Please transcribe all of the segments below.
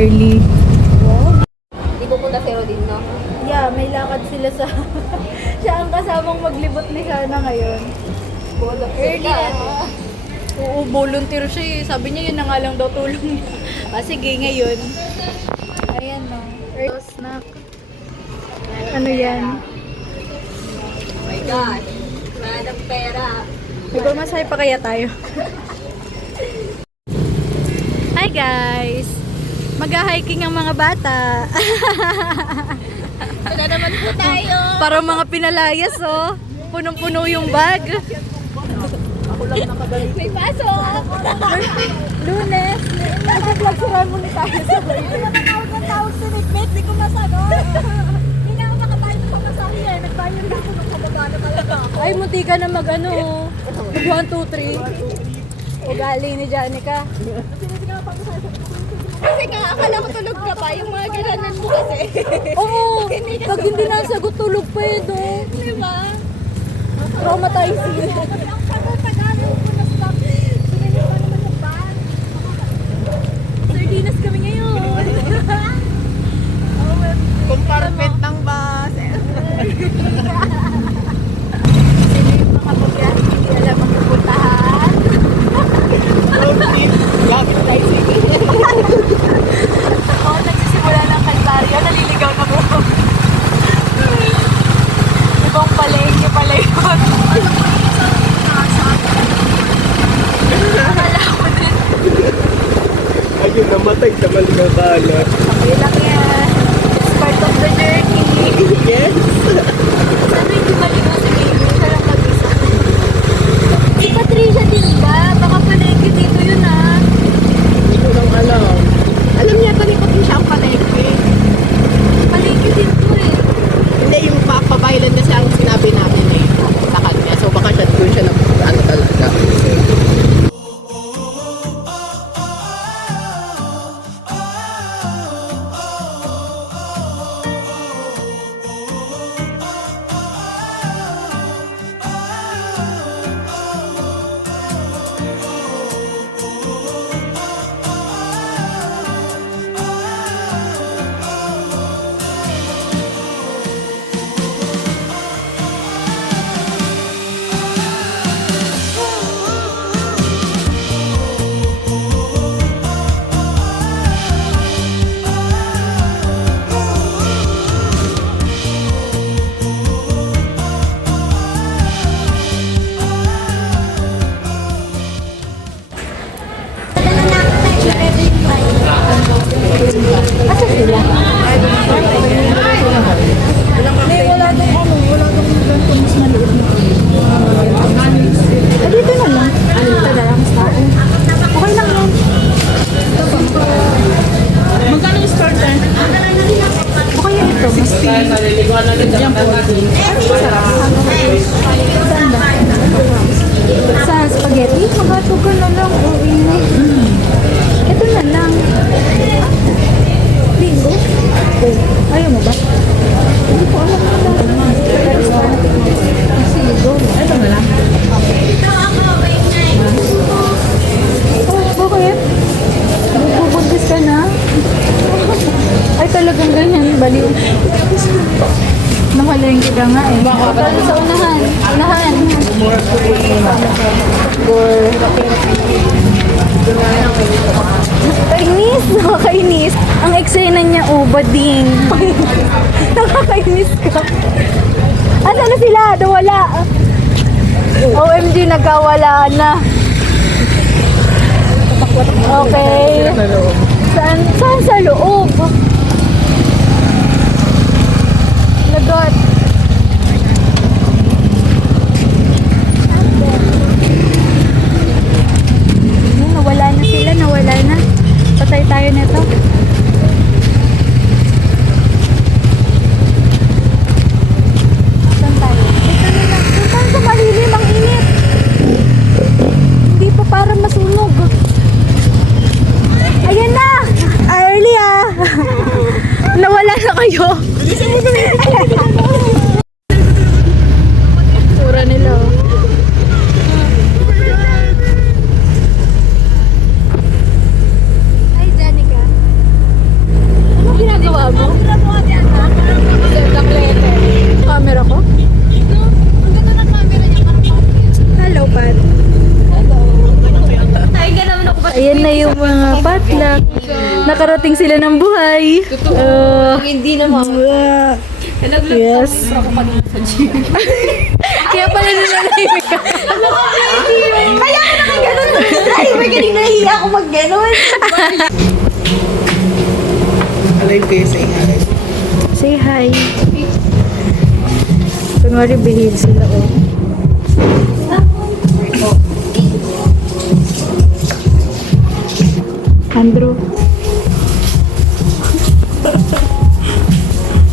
early. Di pupunta si Rodin, no? Yeah, may lakad sila sa... Siya ang kasamang maglibot ni Shana ngayon. Early na. Oo, volunteer siya eh. Sabi niya yun na nga lang daw tulong niya. Sige, ngayon. Ayan no. Early snack. Ano yan? Oh my God. Wala ng pera. May pamasahe pa kaya tayo? Hi guys! Mag-hiking ang mga bata. Wala naman po tayo. Para mga pinalayas oh. Punong-puno yung bag. May pasok. Lunes. Nag-vlog mo ni tayo sa bayan. Tawag sa Nigmet, di ko masagot. Hindi na ako makabayad sa masahe eh. Nagbayad na ako ng kababano talaga. Ay, munti ka na mag-ano. Mag 1, 2, 3. Ugali ni Janica. Kasi nga, akala ko tulog ka pa. Yung mga gananan mo kasi. Oo. Pag hindi nasagot, tulog pa eh do. Di ba? Traumatizing. Ang pagod-tagalog ko na stop. Sumilis pa naman yung van. Sardinas kami ngayon. Compartment ng bus. Sino yung mga bubiyahe hindi alam ang pupuntahan? Gamit tayo sige. Oo, nagsisimula ng Kalbaryo. Naliligaw na mo. Ibang palengke pala yun. Akala ko din. Ayun, namatay sa maligaw kalat. Okay lang yan. It's part of the journey. Yes! Sabi hindi maligaw si Baby. Siya lang mag-isa. Si Patricia din ba? Baka palengke dito yun ah. Hindi ko lang alam. Alam niya, talikot din siya ang palengke. Palengke din to eh. Hindi, yung papabaylan kasi ang sinabi namin eh. Sa kanya. So baka siya doon siya ano talaga. Asa sila? May wala dong ano, wala dong ganito mas maliit na. Dito na lang. Dito na lang sa akin. Okay lang yan. Magkano yung starter? Okay yan ito. Yan po. Sa spaghetti? Magatugan na lang. Okay na. Ito na lang. Bingo? Ayaw mo ba? Hindi ko alam na lang. Sigo. Ito na lang. Oh, bakit? Bubuntis ka na? Ay, talagang ganyan. Baliw. Nakalengke ka nga eh. Talo sa unahan. Unahan. Nakakainis, nakakainis. Ang eksena niya, bading. Nakakainis ka. Asa na sila? Nawala. OMG, nagkawala na. Okay. Saan sa loob? Lagot. Nawala na sila, nawala na. Patay tayo nito. Saan tayo? Ito na lang. Saan sa malilim, ang init. Hindi pa para masunog. Ayan na! Early ah! Nawala na kayo. Sura nila oh. Hi, Janica. mo. Camera mo ate Ana. Gandang letter. Camera ko? No? Ang ganda ng camera niya. Parang pang-cute. Hello, Pat. Ay, naman ako ba? Ayan na yung mga potluck. Nakarating sila ng buhay. Hindi naman. Yes. Kaya pala nananahimik ka. Kaya ka naman ganun. Ay, may galing nahiya ako mag-ganon. Alay kayo sa ingay. Say hi. Kunwari behave sila, oh. Andrew.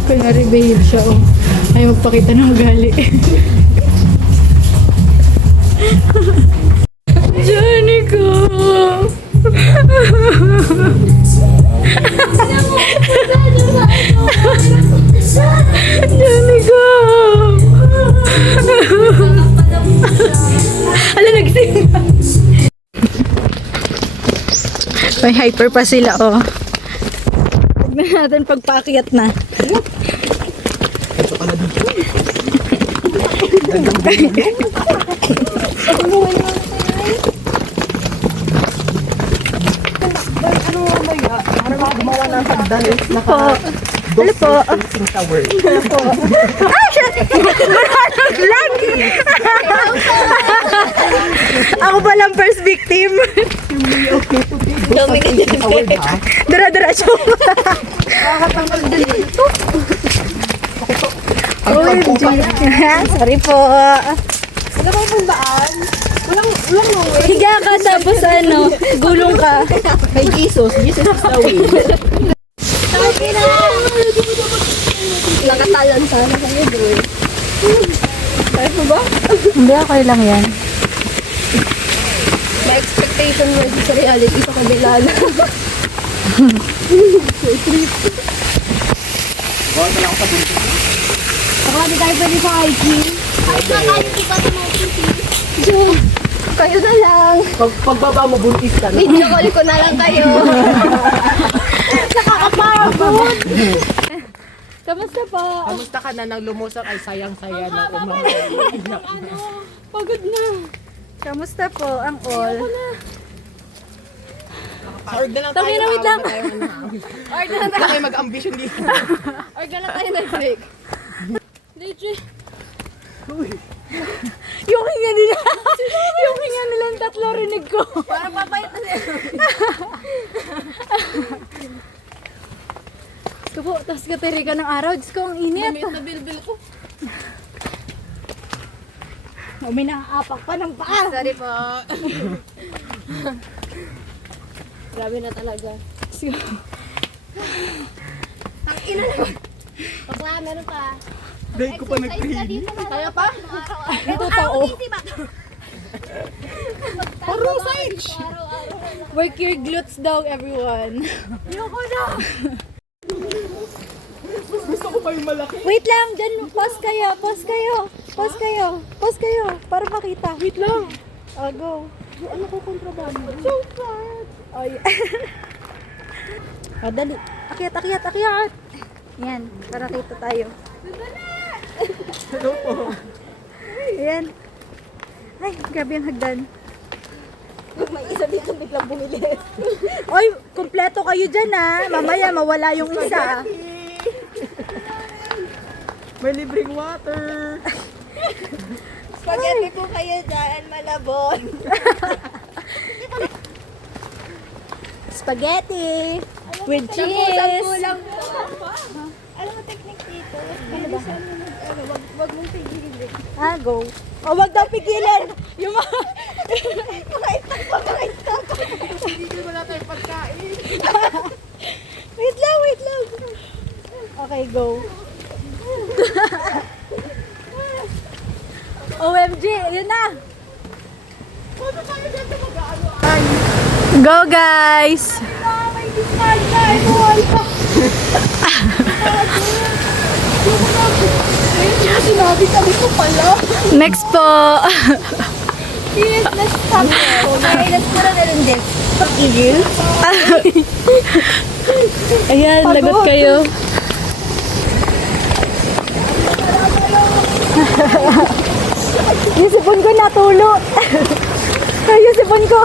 Kunwari behave siya, oh. Ay, magpakita ng ugali. Johnny ko! Johnny ko! Ala, nagsing. May hyper pa sila, oh. Tignan natin pagpaakyat na. Po. Ano po? Tower. Lag! Ako palang first victim. Dara-diretso. OMG. Sorry po. Ano ba yung daan? Walang way. Higa ka tapos ano, gulong ka. Kay Jesus. Jesus is the way. Okay na. Nakatalan sana kayo doon. Kaya mo ba? Hindi, okay lang yan. May expectation versus sa reality sa kabila na. Baka di tayo pwede sa hiking. Kahit na kayo di ba sa mountain peak? Kayo na lang. Pagbaba mo, buntis ka na. Video call ko na lang kayo. Nakakapagod. Kamusta po? Kamusta ka na nang lumusok ay sayang-saya na Pagod na. Kamusta po ang all? Org na lang Tangina, tayo. wait lang. Order na Hindi tayo mag-ambition dito. Order na tayo ng break. Legit. Yung hinga nila. Yung hinga nilang tatlo rinig ko. Para papayat na siya. Gusto po, tapos katiri ka ng araw. Diyos ko, ang init. Damit na bilbil ko. Oh, may nakaapak pa ng paa. Sorry po. Grabe na talaga. Ang ina naman. Basta meron pa. Dahil ko pa nag-training. Kaya pa? Ito tao. Parang sage. Work your glutes daw, everyone. Ayoko na. Gusto ko pa yung malaki. Wait lang, dyan. Pause kayo, pause kayo. Pause kayo, pause kayo. Para makita. Wait lang. Go. Ano ko kontrabando? So sad. Ay. Dali. Akyat, akyat, akyat. Yan, para kita tayo. Hello po. Ayan. Ay, grabe ang hagdan. May isa dito biglang bumili. Oy, kompleto kayo dyan ha. Mamaya mawala yung isa. May libreng water. Spaghetti po kayo dyan, malabon. Spaghetti with Sampu cheese. lang po. Alam mo technique dito? Bilisan mo wag mong pigilin. Go. Oh, wag daw pigilan. Yung mga... Hindi wala tayong pagkain. Wait lang, wait lang. Okay, go. OMG, yun na. Go guys! May discard na. Inuwal pa. Sinabi kami ko pala. Next po. Yes, let's stop. Okay, let's put on in this. Pag-igil. Ayan, lagot kayo. Yung sipon ko natulo. Yung sipon ko.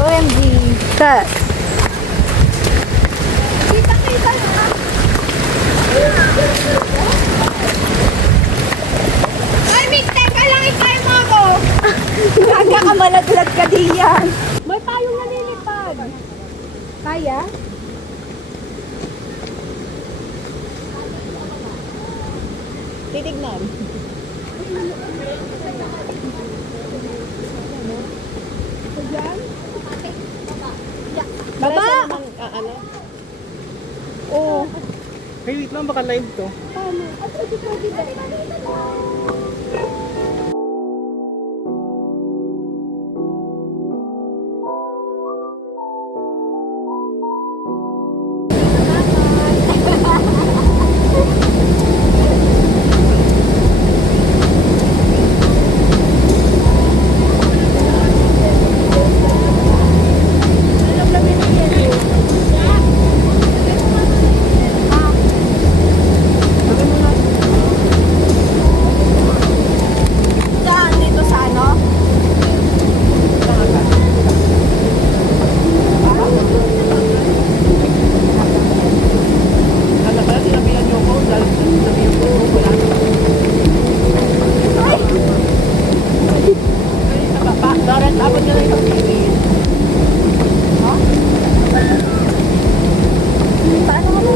OMG. Ka. Kita-kita na. Ay, Mick, teka lang, itry mo ako. Nagkakamalaglag ka diyan. May tayong nalilipad. Kaya? Titignan. Baba! Ano? Oo. Hey, wait lang, baka live to. Saan? Dito sa ano? Ano pala, sinabihan niyo ko dahil sinabihan ko wala. Ay, Lauren, abot niyo na yung TV. Paano mo?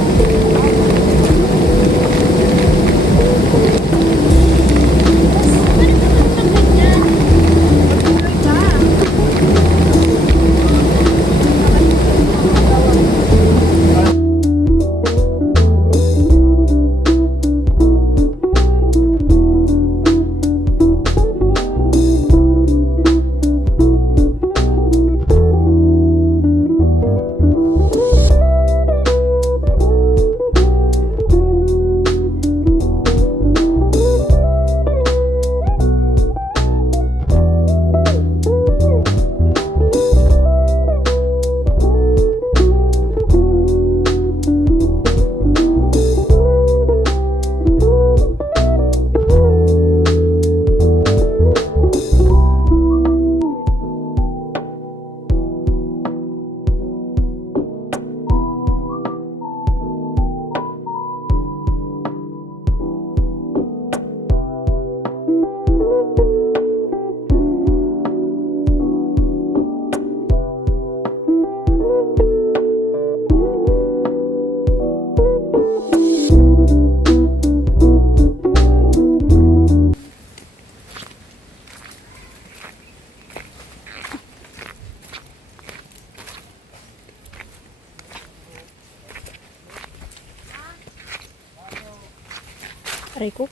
Aray ko.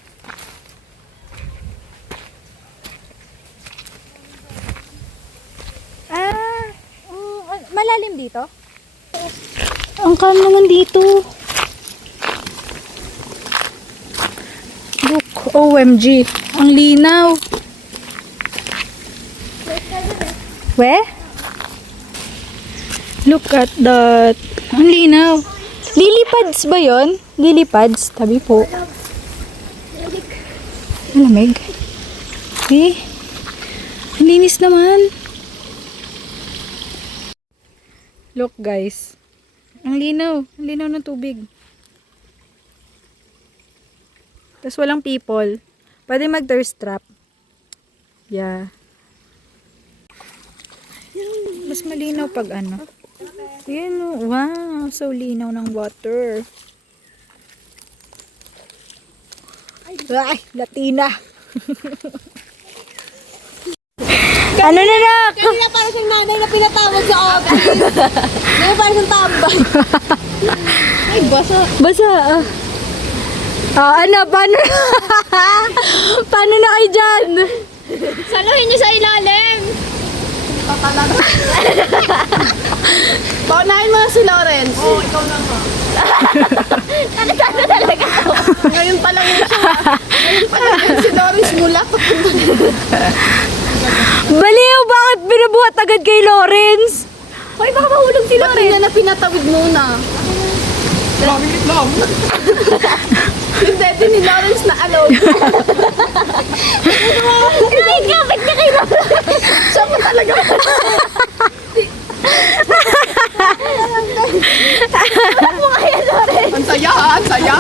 Malalim dito? Ang calm naman dito. Look, OMG. Ang linaw. Where? Look at that. Ang linaw. Lily pads ba yun? Lily pads. Tabi po. Malamig. Eh. Ang linis naman. Look guys. Ang linaw. Ang linaw ng tubig. Tapos walang people. Pwede mag-thirst trap. Yeah. Mas malinaw pag ano. Yan o. Wow. So linaw ng water. Ay, Latina. Ano na na? Kanina parang siyang nanay na pinatawag sa office. Ngayon parang siyang tambay. Ay, basa. Basa. Ano? Paano? Paano na kayo dyan? Saluhin niyo sa ilalim. Paunahin mo na si Lawrence. Oo, ikaw na nga. Ano talaga to? Ngayon pa lang yun siya. Ngayon pa lang yun si Lawrence mula. Baliw, bakit binabuhat agad kay Lawrence? Hoy, baka mahulog si Ba't Loren. niya na pinatawid muna? Mamimit lang. Yung dede ni Lawrence na alone. Kapit ka kayo. Siya pa talaga. Ang saya, ang saya.